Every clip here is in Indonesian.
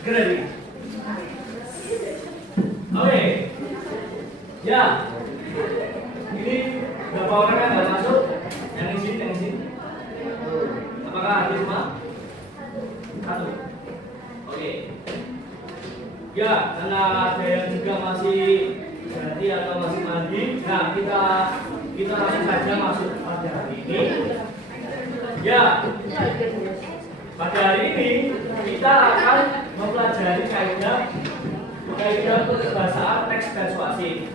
Ready? Oke. Ya. Ini berapa orang yang nggak masuk? Yang di sini. Apakah ada semua? Satu. Oke. Ya, karena ada yang juga masih ganti atau masih mandi. Nah, kita langsung saja masuk pada hari ini. Ya. Pada hari ini kita akan mempelajari kaidah peribahasaan teks persuasif.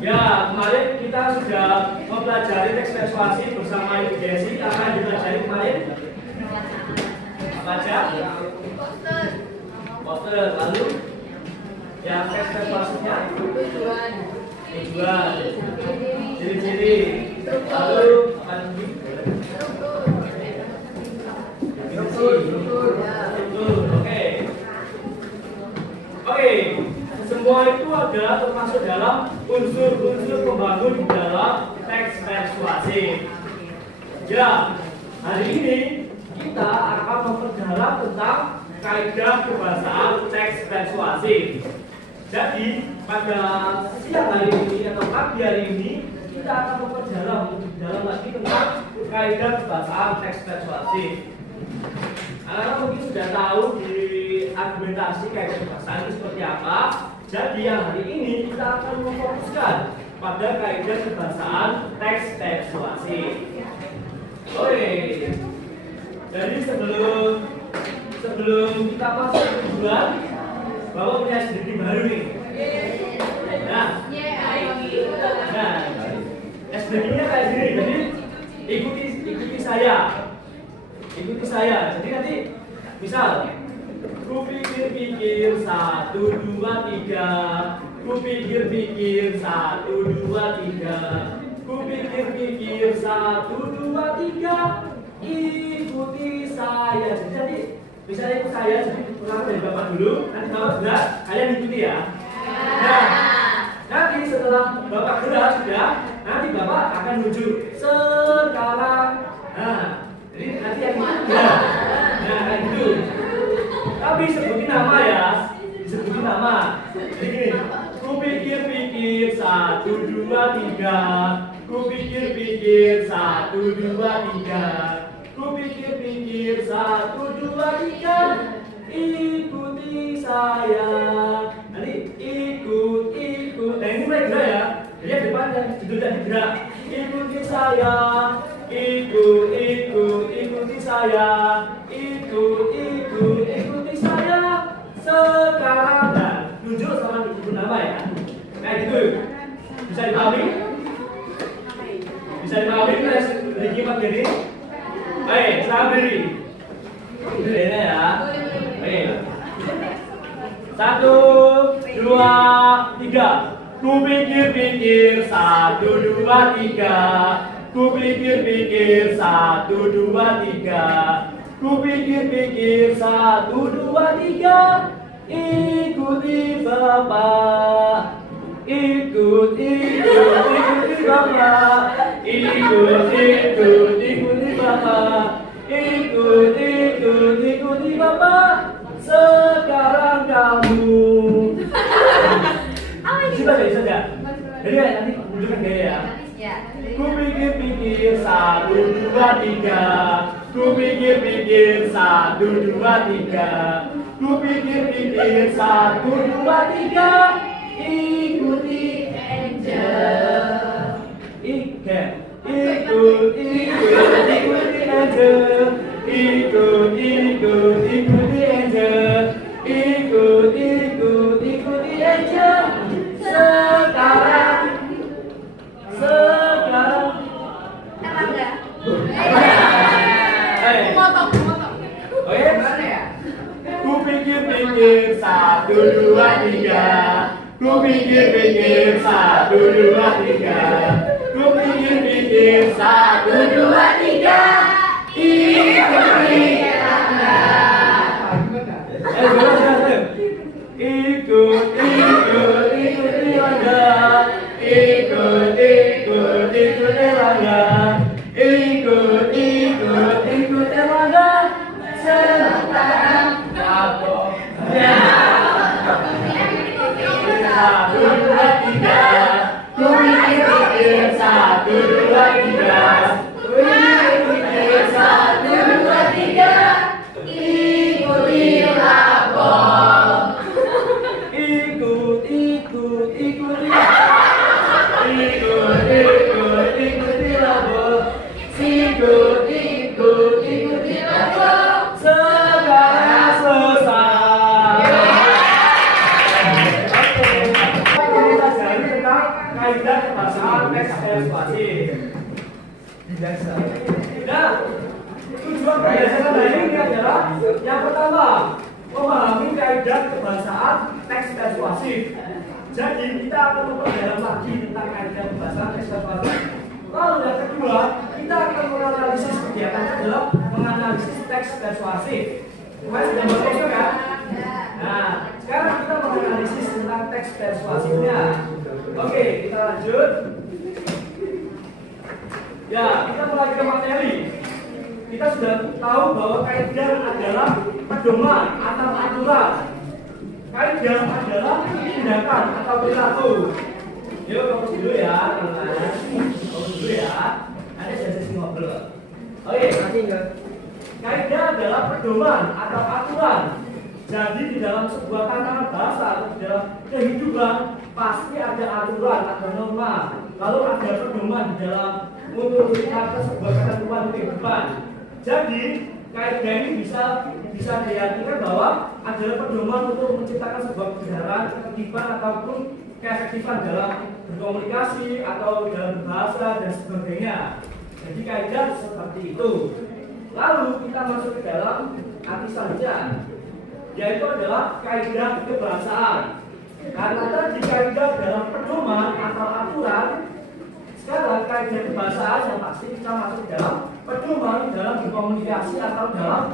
Ya, kemarin kita sudah mempelajari teks persuasif bersama Ibu Desi. Apa yang dipelajari kemarin? Apa aja? Poster. Lalu yang teks persuasifnya? Tujuan, ciri-ciri. Lalu apa lagi? Oke. Semua itu adalah termasuk dalam unsur-unsur pembangun dalam teks persuasif. Ya, hari ini kita akan memperdalam tentang kaidah kebahasaan teks persuasif. Jadi, pada siang hari ini atau pagi hari ini kita akan memperdalam dalam lagi tentang kaidah kebahasaan teks persuasif. Anak-anak mungkin sudah tahu di argumentasi kaidah kebahasaan itu seperti apa. Jadi yang hari ini kita akan memfokuskan pada kaidah kebahasaan teks persuasif. Oke. Jadi sebelum kita masuk ke tujuan, Bapak punya sedikit baru nih. Nah, SDG-nya kayak gini. Jadi ikuti saya. Jadi nanti misal kupikir-pikir 1, 2, 3. Kupikir-pikir 1, 2, 3. Kupikir-pikir 1, 2, 3. Ikuti saya. Jadi misalnya ikut saya, jadi ulang dari Bapak dulu. Nanti Bapak gerak, kalian ikuti ya. Nah, nanti setelah Bapak gerak sudah, nanti Bapak akan menuju sekarang. Nah, jadi nanti yang ikuti ya. Nah, kayak gitu. Tapi sebutin nama ya, disebutin nama. Jadi gini, kupikir-pikir 1, 2, 3. Kupikir-pikir 1, 2, 3. Kupikir-pikir 1, 2, 3. Ikuti saya. Nanti ikut. Nah ini mulai gerak ya. Jadi depannya itu jadi gerak. Ikuti saya. Ikuti saya. Ikuti saya. Sekarang dan tunjuk sama ibu nama ya. Nah gitu. Bisa dipahami? Bisa dipahami tes Riki Pak Giri? Baik, selamat berdiri. Berdiri ya. Baik. 1, 2, 3. Kupikir-pikir 1, 2, 3. Kupikir-pikir 1, 2, 3. Kupikir-pikir 1, 2, 3. Ikuti Bapak. Ikuti Bapak. Ikuti Bapak. Ikuti Bapak. Sekarang kamu. Bisa saja. Jadi nanti tunjukkan gaya ya. Kupikir-pikir 1, 2, 3. Kupikir-pikir 1, 2, 3. Kupikir-pikir 1, 2, 3. Ikuti Angel. Ikuti Angel. Ikuti Angel. Ikuti Angel. Sekarang. Emang enggak? Motong. Oke, mana ya? Kupikir-pikir 1, 2, 3. Kupikir-pikir 1, 2, 3. Kupikir-pikir 1, 2, 3. Ikuti Rangga. Ikuti Rangga. Ikuti Rangga. Ikuti Rangga. Sekarang kamu. kaidah kebahasaan teks persuasif. Jadi kita akan memperdalam lagi tentang kaidah kebahasaan teks persuasif. Lalu yang kedua, kita akan menganalisis kegiatannya adalah menganalisis teks persuasif. Kemarin sudah berkosong kan? Nah, sekarang kita menganalisis tentang teks persuasifnya. Oke, kita lanjut. Ya, kita mulai ke materi. Kita sudah tahu bahwa kaidah adalah pedoman atau aturan. Kaidah adalah tindakan atau perilaku. Yuk, fokus dulu ya, teman-teman. Fokus dulu ya. Ada sesi ngobrol. Oke, masih enggak? Kaidah adalah pedoman atau aturan. Jadi di dalam sebuah tatanan bahasa atau di dalam kehidupan pasti ada aturan, ada norma. Lalu ada pedoman di dalam untuk mencapai sebuah ketentuan kehidupan. Jadi kaidah ini bisa diartikan bahwa adalah pedoman untuk menciptakan sebuah kebenaran, ketertiban ataupun keefektifan dalam berkomunikasi atau dalam berbahasa dan sebagainya. Jadi kaidah seperti itu. Lalu kita masuk ke dalam arti selanjutnya, yaitu adalah kaidah kebahasaan. Karena tadi kaidah dalam pedoman atau aturan, sekarang kaidah kebahasaan yang pasti kita masuk dalam pedoman dalam berkomunikasi atau dalam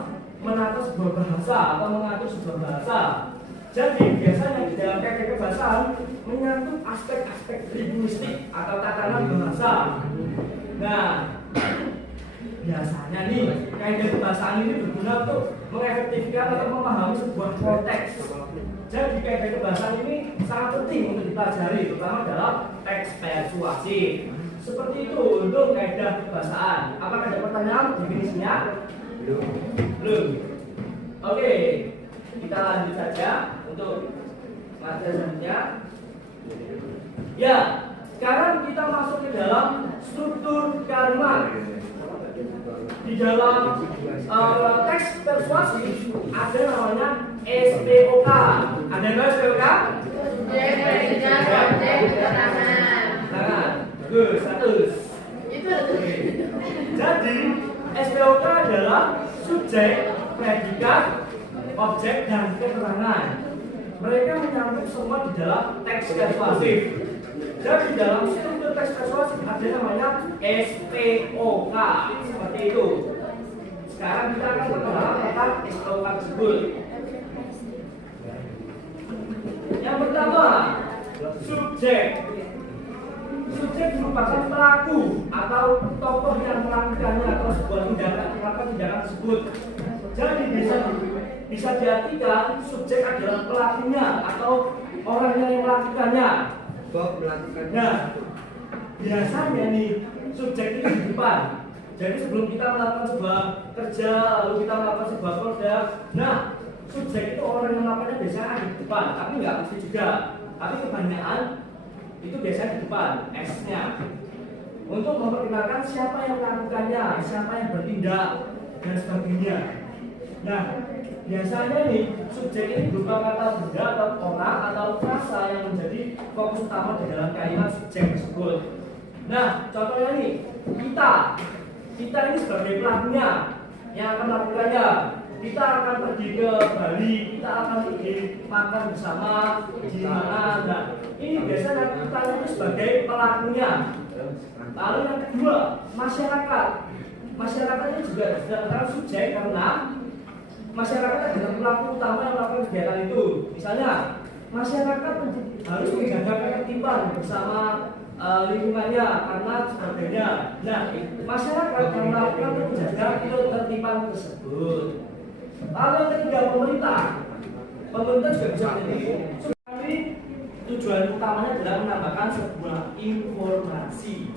menata sebuah bahasa atau mengatur sebuah bahasa. Jadi biasanya di dalam kaidah kebahasaan menyangkut aspek-aspek linguistik atau tatanan bahasa. Nah, biasanya nih kaidah kebahasaan ini berguna untuk mengefektifkan atau memahami sebuah konteks. Jadi kaidah kebahasaan ini sangat penting untuk dipelajari, terutama dalam teks persuasif. Seperti itu untuk kaidah kebahasaan. Apakah ada pertanyaan definisinya? Belum. Oke, kita lanjut saja untuk materi selanjutnya. Ya, sekarang kita masuk ke dalam struktur kalimat. Di dalam teks persuasif ada namanya SPOK. Ada yang tahu SPOK? Nah, bagus, status. Jadi SPOK adalah subjek, predikat, objek dan keterangan. Mereka menyangkut semua di dalam teks persuasif. Jadi dalam struktur teks persuasif ada namanya SPOK, seperti itu. Sekarang kita akan mengenal tentang SPOK tersebut. Yang pertama, subjek. Subjek merupakan pelaku atau tokoh yang melakukannya atau sebuah tindakan tersebut. Jadi bisa diartikan subjek adalah pelakunya atau orang yang melakukannya. Nah, biasanya nih subjek ini di depan. Jadi sebelum kita melakukan sebuah kerja, lalu kita melakukan sebuah produk, nah subjek itu orang yang melakukannya biasanya ada di depan, tapi nggak pasti juga. Tapi kebanyakan itu biasanya di depan, S-nya. Untuk memperkenalkan siapa yang melakukannya, siapa yang bertindak dan sebagainya. Nah, biasanya nih subjek ini berupa kata benda atau orang atau frasa yang menjadi fokus utama di dalam kalimat subjek tersebut. Nah, contohnya nih, kita ini sebagai pelakunya yang akan melakukannya. Kita akan pergi ke Bali, kita akan pergi makan bersama di mana. Nah, ini biasanya kita itu sebagai pelakunya. Lalu yang kedua, masyarakat. Masyarakat ini juga adalah subjek karena masyarakat adalah pelaku utama yang melakukan kegiatan itu. Misalnya, masyarakat harus menjaga ketertiban bersama lingkungannya karena sebagainya. Nah, masyarakat yang melakukan menjaga ketertiban tersebut. Lalu yang ketiga, pemerintah. Pemerintah juga bisa menjadi tapi tujuan utamanya adalah menambahkan sebuah informasi.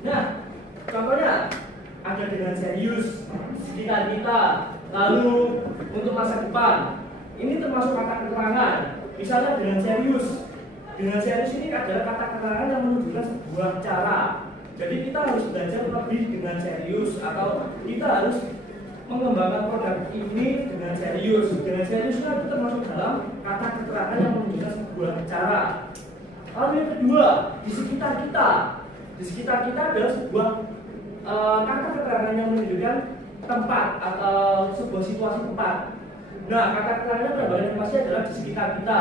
Nah, contohnya ada dengan serius, sekitar kita, lalu untuk masa depan. Ini termasuk kata keterangan. Misalnya dengan serius. Dengan serius ini adalah kata keterangan yang menunjukkan sebuah cara. Jadi kita harus belajar lebih dengan serius atau kita harus mengembangkan produk ini dengan serius. Dengan serius itu termasuk dalam kata keterangan yang menunjukkan sebuah cara. Lalu yang kedua, di sekitar kita. Di sekitar kita adalah sebuah kata keterangan yang menunjukkan tempat atau sebuah situasi tempat. Nah, kata keterangan penambahan informasi adalah di sekitar kita.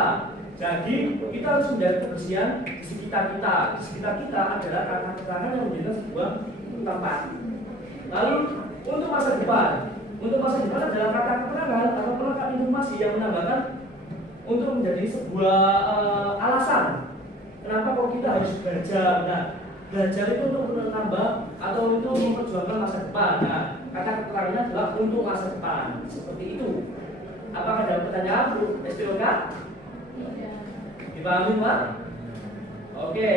Jadi kita harus menjaga kebersihan di sekitar kita. Di sekitar kita adalah kata keterangan yang menjadi sebuah tempat. Lalu untuk masa depan adalah kata keterangan atau pelengkap informasi yang menambahkan untuk menjadi sebuah alasan kenapa kok kita harus belajar. Nah, belajar itu untuk menambah atau untuk memperjuangkan masa depan. Nah, kata keterangannya adalah untuk masa depan. Seperti itu. Apakah ada pertanyaan SPOK? Dipahami, Pak? Oke.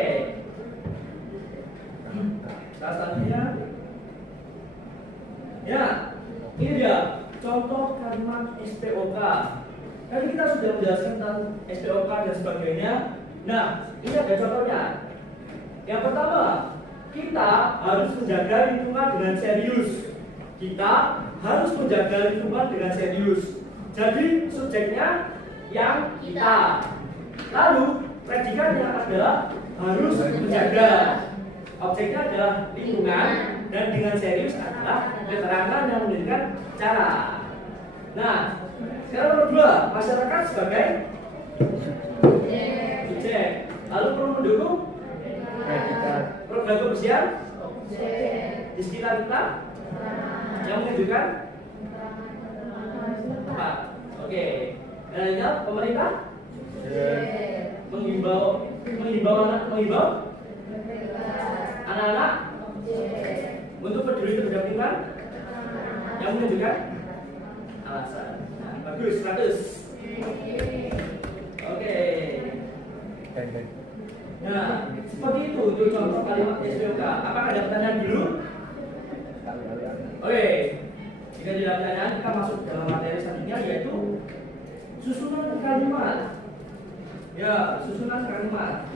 Selanjutnya. Ya, ini dia contoh kalimat SPOK. Tadi kita sudah menjelaskan tentang SPOK dan sebagainya. Nah, ini ada contohnya. Yang pertama, kita harus menjaga lingkungan dengan serius. Kita harus menjaga lingkungan dengan serius. Jadi subjeknya yang kita. Lalu predikannya adalah harus menjaga. Objeknya adalah lingkungan dan dengan serius adalah keterangan yang menunjukkan cara. Nah, sekarang nomor 2, masyarakat sebagai subjek. Lalu perlu mendukung program kebersihan di sekitar kita yang menunjukkan apa? Oke. Dan pemerintah mengimbau anak-anak untuk peduli terhadap lingkungan yang menunjukkan alasan. Nah, bagus, 100. Oke. Nah, seperti itu untuk contoh kalimat SPOK. Apakah ada pertanyaan dulu? Oke. Jika tidak ada pertanyaan, kita masuk dalam materi selanjutnya, yaitu susunan kalimat. Ya, susunan kalimat.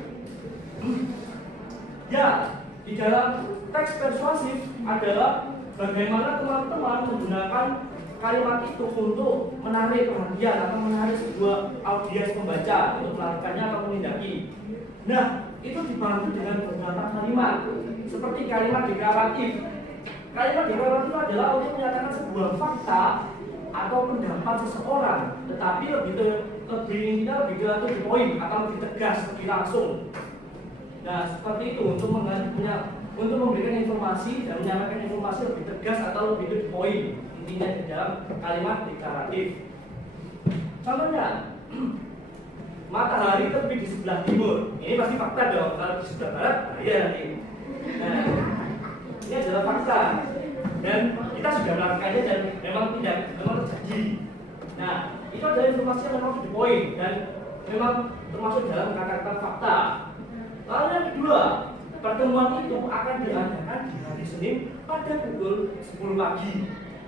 Ya, di dalam teks persuasif adalah bagaimana teman-teman menggunakan kalimat itu untuk menarik perhatian atau menarik sebuah audiens pembaca untuk melakukannya atau menindaki. Nah, itu dibantu dengan beberapa kalimat seperti kalimat deklaratif. Kalimat deklaratif adalah untuk menyatakan sebuah fakta atau pendapat seseorang, tetapi lebih to the point atau lebih tegas, lebih langsung. Nah, seperti itu untuk memberikan informasi dan menyampaikan informasi lebih tegas atau lebih to the point, intinya di dalam kalimat deklaratif. Contohnya, matahari terbit di sebelah timur. Ini pasti fakta dong. Kalau di sebelah barat, bahaya nanti. Nah, ini adalah fakta dan kita sudah melakukannya dan memang terjadi. Nah, itu adalah informasi yang memang to the point dan memang termasuk dalam kata-kata fakta. Lalu yang kedua, pertemuan itu akan diadakan di hari Senin pada pukul 10 pagi.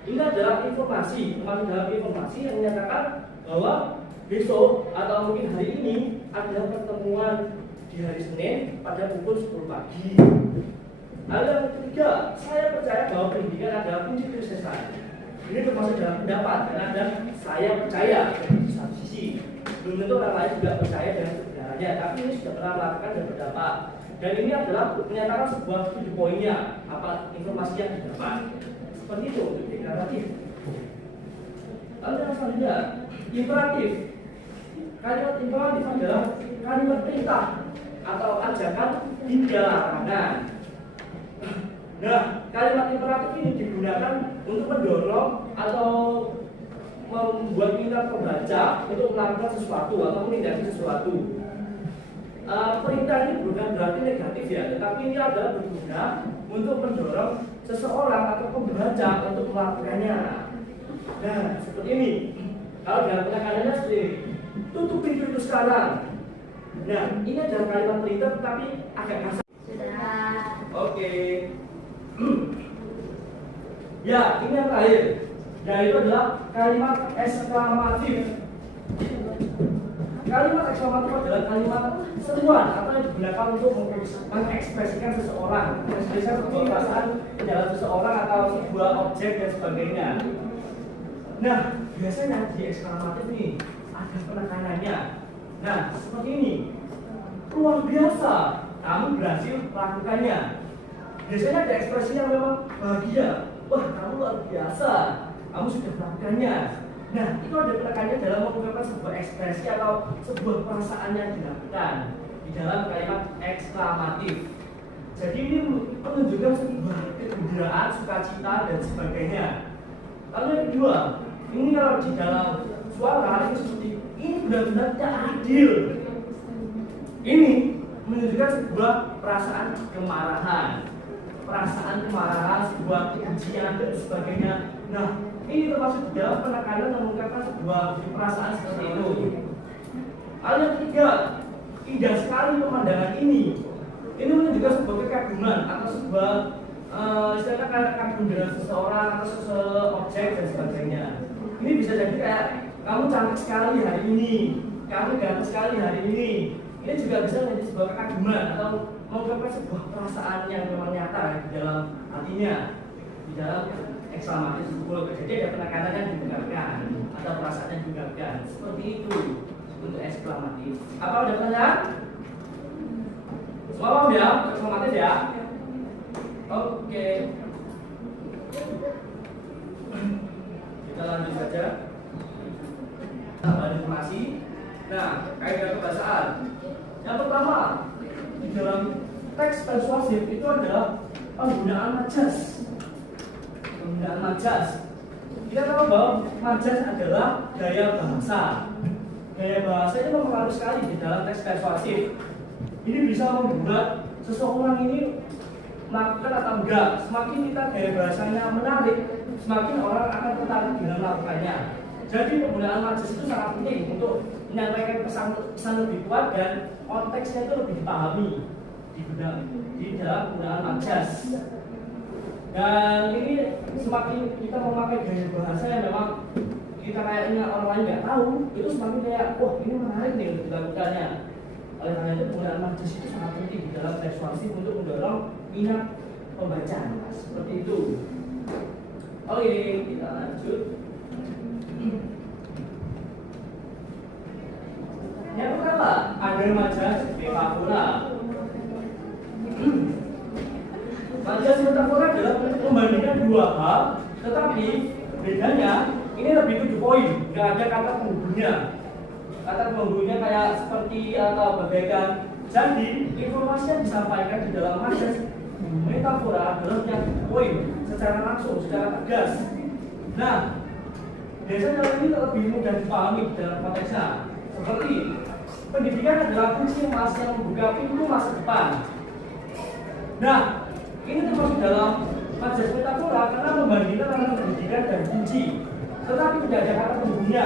Ini adalah informasi, termasuk dalam informasi yang menyatakan bahwa besok atau mungkin hari ini ada pertemuan di hari Senin pada pukul 10 pagi. Lalu yang ketiga, saya percaya bahwa pendidikan adalah kunci kesuksesan. Ini termasuk dalam pendapat, karena ada saya percaya dari satu sisi. Belum tentu orang lain juga percaya dengan kebenarannya, tapi ini sudah pernah melakukan dan berdapat. Dan ini adalah menyatakan sebuah to the point-nya, apa informasi yang didapat. Seperti itu untuk deklaratif. Lalu yang selanjutnya, imperatif. Kalimat imperatif adalah kalimat perintah atau ajakan hingga larangan. Nah, kalimat imperatif ini digunakan untuk mendorong atau membuat minat pembaca untuk melakukan sesuatu atau menindaki sesuatu. Perintah ini bukan berarti negatif ya, tetapi ini adalah berguna untuk mendorong seseorang atau pembaca untuk melakukannya. Nah, seperti ini. Kalau dalam penekanannya seperti ini, tutup pintu itu sekarang. Nah, ini adalah kalimat perintah tetapi agak kasar. Oke. Ya, ini yang terakhir, yaitu adalah kalimat ekslamatif. Kalimat ekslamatif adalah kalimat seruan atau yang digunakan untuk mengekspresikan seseorang, mengekspresikan sebuah perasaan dalam seseorang atau sebuah objek dan sebagainya. Nah, biasanya di ekslamatif ini ada penekanannya. Nah, seperti ini. Luar biasa, kamu berhasil melakukannya. Biasanya ada ekspresi yang memang bahagia. Wah, kamu luar biasa, kamu sudah melakukannya. Nah, itu ada penekanannya dalam mengungkapkan sebuah ekspresi atau sebuah perasaan yang dilakukan di dalam kalimat eksklamatif. Jadi ini menunjukkan sebuah kegembiraan, sukacita dan sebagainya. Lalu yang kedua, ini kalau di dalam suara ini seperti ini benar-benar tidak adil. Ini menunjukkan sebuah perasaan kemarahan, sebuah kebencian dan sebagainya. Nah, ini termasuk dalam penekanan mengungkapkan sebuah perasaan seperti itu. Lalu yang ketiga, indah sekali pemandangan ini. Ini menunjukkan sebuah kekaguman atau sebuah istilahnya kagum dengan seseorang atau seseobjek dan sebagainya. Ini bisa jadi kayak kamu cantik sekali hari ini, kamu ganteng sekali hari ini. Ini juga bisa menjadi sebuah kekaguman atau mengungkapkan sebuah perasaan yang memang nyata di dalam hatinya, di dalam eksklamatif tersebut. Jadi ada penekanan yang diungkapkan atau perasaan yang diungkapkan seperti itu untuk eksklamatif. Apa ada pertanyaan? Semua paham ya? Eksklamatif ya? Oke. Kita lanjut saja. Tambahan informasi. Nah, kaidah kebahasaan. Yang pertama, di dalam teks persuasif itu adalah penggunaan majas. Penggunaan majas. Kita tahu bahwa majas adalah gaya bahasa. Gaya bahasa itu mempengaruhi sekali di dalam teks persuasif. Ini bisa membuat seseorang ini melakukan atau enggak. Semakin kita gaya bahasanya menarik, semakin orang akan tertarik dengan melakukannya. Jadi penggunaan majas itu sangat penting untuk menyampaikan pesan lebih kuat dan konteksnya itu lebih dipahami di dalam penggunaan majas. Dan ini semakin kita memakai gaya bahasa yang memang kita kayaknya orang lain nggak tahu, itu semakin kayak wah ini menarik nih untuk dilakukannya. Oleh karena itu penggunaan majas itu sangat penting di dalam persuasif untuk mendorong minat pembaca seperti itu. Oke, kita lanjut. Yang pertama, ada majas metafora. Majas metafora adalah membandingkan dua hal, tetapi bedanya ini lebih to the point, nggak ada kata penghubungnya. Kata penghubungnya kayak seperti atau bagaikan. Jadi informasi yang disampaikan di dalam majas metafora adalah yang to the point, secara langsung, secara tegas. Nah, biasanya hal ini lebih mudah dipahami dalam konteksnya. Seperti pendidikan adalah kunci emas yang membuka pintu masa depan. Nah, ini termasuk dalam majas metafora karena membandingkan antara pendidikan dan kunci, tetapi tidak ada kata penghubungnya.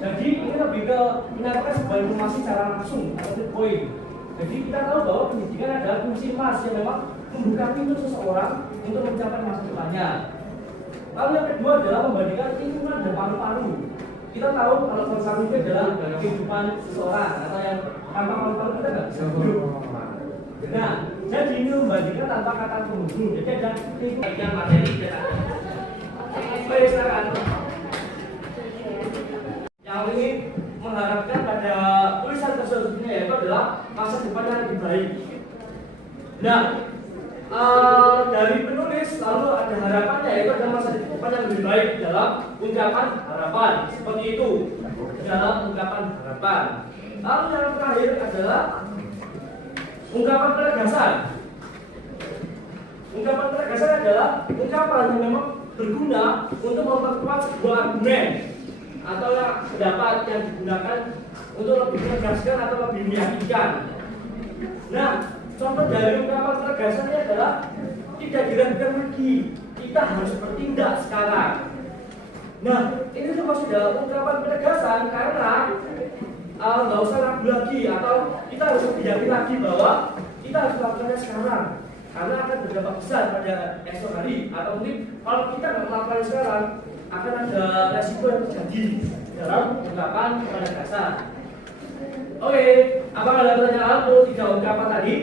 Jadi ini lebih ke menyampaikan sebuah informasi secara langsung atau to the point. Jadi kita tahu bahwa pendidikan adalah kunci emas yang memang membuka pintu seseorang untuk mencapai masa depannya. Lalu yang kedua adalah membandingkan lingkungan dan paru-paru. Kita tahu kalau paru-paru itu adalah kehidupan seseorang atau yang tanpa paru-paru kita nggak bisa hidup. Nah, jadi ini membandingkan tanpa kata penghubung. Jadi ada lingkungan materi dan baik silakan. Yang ini mengharapkan pada tulisan tersebutnya yaitu adalah masa depan yang lebih baik. Nah, dari penulis lalu ada harapannya yaitu ada masa depan yang lebih baik dalam ungkapan harapan seperti itu dalam ungkapan harapan. Lalu yang terakhir adalah ungkapan penegasan. Ungkapan penegasan adalah ungkapan yang memang berguna untuk memperkuat sebuah argumen atau yang pendapat yang digunakan untuk lebih menegaskan atau lebih meyakinkan. Nah, contoh dari ungkapan penegasannya adalah tidak diragukan lagi, kita harus bertindak sekarang. Nah, ini termasuk dalam ungkapan penegasan karena nggak usah ragu lagi atau kita harus lebih yakin lagi bahwa kita harus melakukannya sekarang karena akan berdampak besar pada esok hari atau mungkin kalau kita nggak melakukannya sekarang akan ada resiko yang terjadi dalam ungkapan penegasan. Oke, apakah ada pertanyaan untuk 3 ungkapan tadi?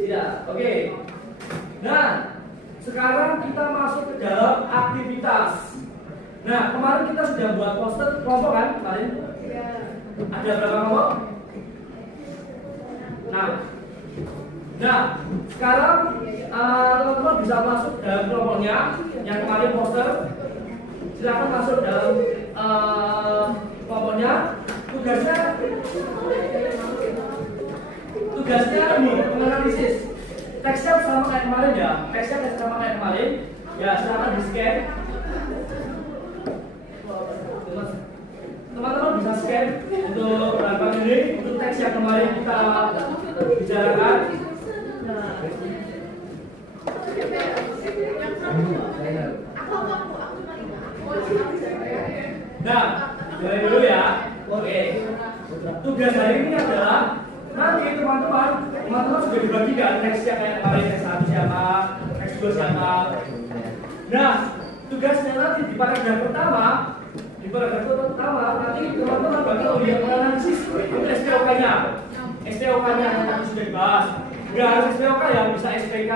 Tidak. Oke. Nah, sekarang kita masuk ke dalam aktivitas. Nah, kemarin kita sudah buat poster kelompok kan? Kemarin? Iya. Ada berapa kelompok? 6. Nah, sekarang teman-teman bisa masuk dalam kelompoknya yang kemarin poster. silakan masuk dalam kelompoknya. Tugasnya ini menganalisis. Teksnya sama kayak kemarin ya. Teksnya sama kayak kemarin. Ya, silakan di scan. Teman-teman bisa scan untuk berapa ini untuk teks yang kemarin kita bicarakan. Nah, mulai dulu ya. Oke. Tugas hari ini adalah nanti teman-teman sudah dibagikan teksnya kayak kemarin, teks 1 siapa, teks 2 siapa. Nah, tugasnya nanti di paragraf pertama nanti teman-teman bakal melihat analisis untuk SPOK-nya. SPOK-nya yang tadi sudah dibahas. Enggak harus SPOK ya, bisa SPK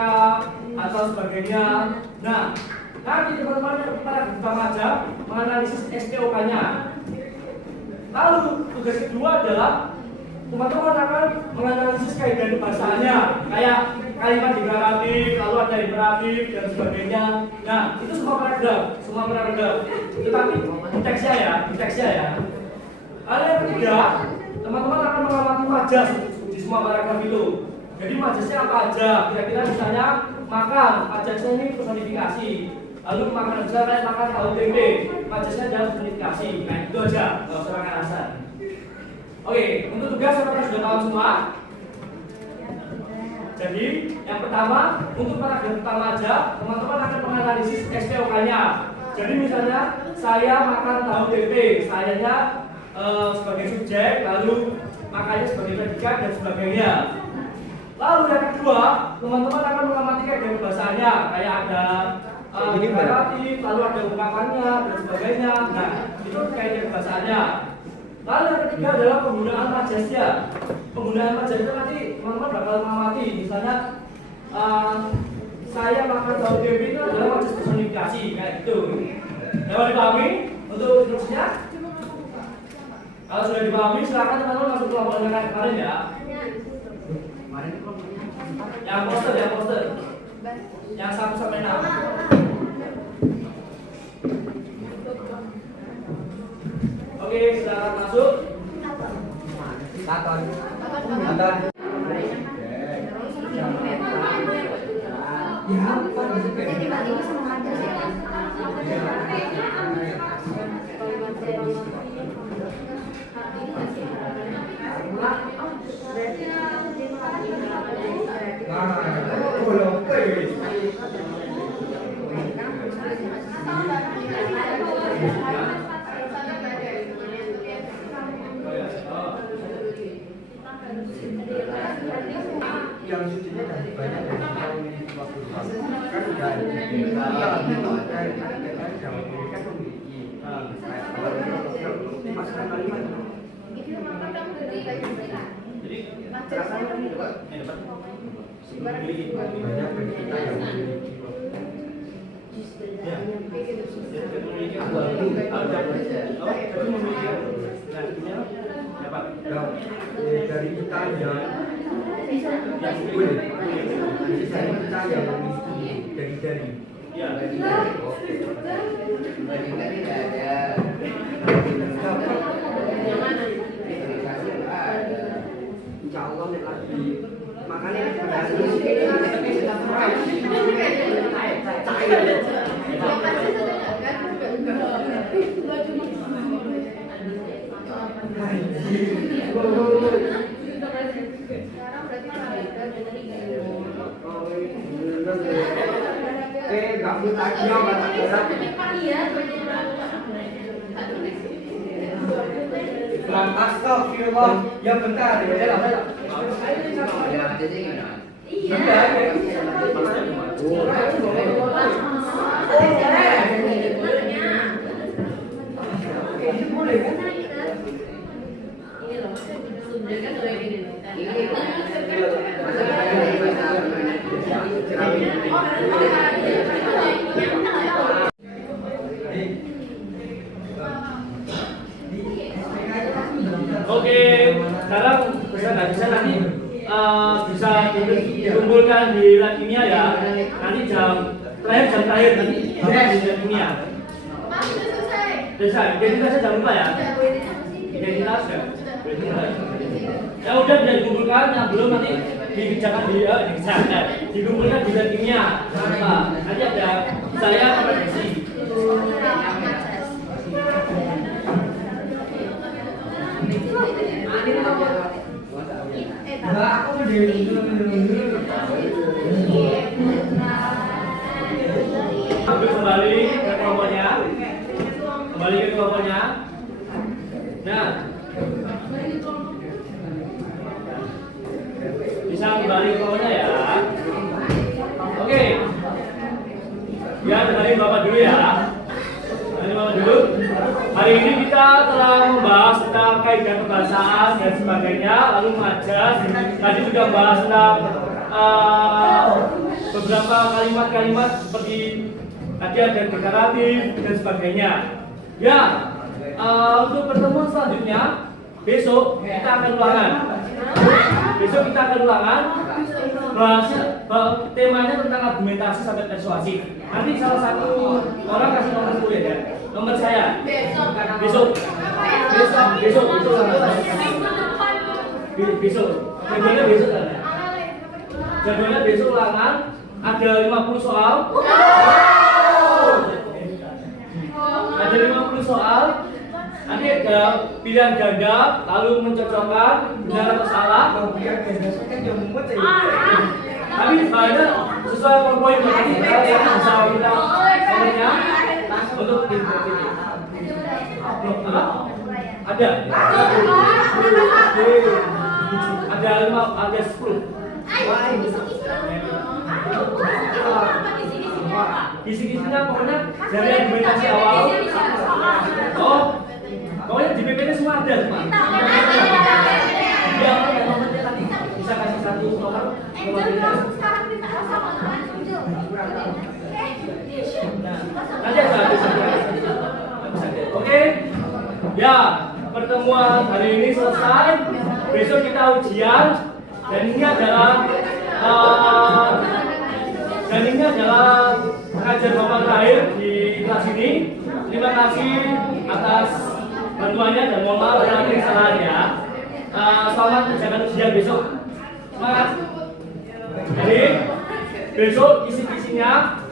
atau sebagainya. Nah, nanti teman-teman yang paragraf pertama aja menganalisis SPOK-nya. Lalu tugas kedua adalah teman-teman akan menganalisis kaidah bahasanya, kayak kalimat deklaratif, lalu ada imperatif dan sebagainya. Nah, itu semua paragraf. Tetapi di teksnya ya. Lalu yang ketiga, teman-teman akan mengamati majas di semua paragraf itu. Jadi majasnya apa aja? Kira-kira misalnya makan, majasnya ini personifikasi. Lalu makan aja kayak makan tahu tempe, majasnya adalah personifikasi. Nah, itu aja, nggak usah pakai alasan. Oke, untuk tugas apakah sudah tahu semua? Jadi, yang pertama, untuk paragraf pertama aja, teman-teman akan menganalisis SPOK-nya. Jadi misalnya, saya makan tahu tempe, sayanya sebagai subjek, lalu makannya sebagai predikat dan sebagainya. Lalu yang kedua, teman-teman akan mengamati kaidah bahasanya, kayak ada imperatif, lalu ada ungkapannya dan sebagainya. Nah, itu kaidah bahasanya. Lalu yang ketiga adalah penggunaan majasnya. Penggunaan majas itu nanti teman-teman bakal mengamati. Misalnya saya makan tahu tempe itu adalah majas personifikasi kayak gitu. Dapat dipahami untuk instruksinya? Kalau sudah dipahami, silakan teman-teman masuk kelompok yang kemarin ya. Yang poster. Yang 1 sampai 6. Oke, silakan masuk. Taton. Ya, apa Tiba-tiba sama majas ya. yang sucinya dari banyak dari tahun ini waktu kan sudah kan memiliki masukkan kalimat banyak dari kita yang memiliki dari kita yang dari insya Allah lagi makanya nggak mutasinya astagfirullah ya bentar Oke, sekarang bisa nanti bisa dikumpulkan di lab kimia ya. Nanti jam terakhir nanti di lab kimia. Identitasnya jangan lupa ya. Identitas ya. Ya udah bisa dikumpulkan, yang belum nanti dikumpulkan di kimia. Nah, nanti ada saya kompetisi. Kembali ke kelompoknya. Nah, bisa kembali ke kelompoknya ya. Oke. Ya, dengerin Bapak dulu ya. Hari ini kita telah membahas tentang kaidah kebahasaan dan sebagainya, lalu mengajar. Tadi juga membahas tentang beberapa kalimat-kalimat seperti tadi ada deklaratif dan sebagainya. Ya, untuk pertemuan selanjutnya besok kita akan ulangan. Temanya tentang argumentasi sampai persuasif. Nanti salah satu orang kasih nomor kuliah ya. Nomor saya. Besok. Jadwalnya besok kan? Jadwalnya besok ulangan ada 50 soal. Ada 50 soal. Nanti ada pilihan ganda, lalu mencocokkan benar atau salah. Tapi ada sesuai poin yang bisa kita nomornya untuk ini. Ada 10. Kisi-kisinya pokoknya dari argumentasi awal. Oh, pokoknya di PPT semua ada semua. Iya, nomornya tadi bisa kasih satu nomor. Nanti ada. Oke. Ya, pertemuan hari ini selesai. Besok kita ujian dan ini adalah pengajar Bapak terakhir di kelas ini. Terima kasih atas bantuannya dan mohon maaf karena ada kesalahannya. Selamat mengerjakan ujian besok. Semangat. Jadi besok isi-isinya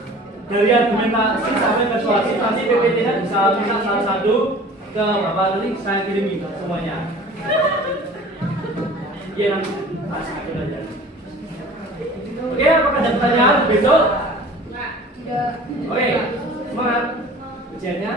dari argumentasi sampai persuasi, nanti PPT-nya bisa minta salah satu ke Bapak, nanti saya kirimi semuanya. Iya, nanti aja. Oke, apakah ada pertanyaan besok? Oke, semangat ujiannya.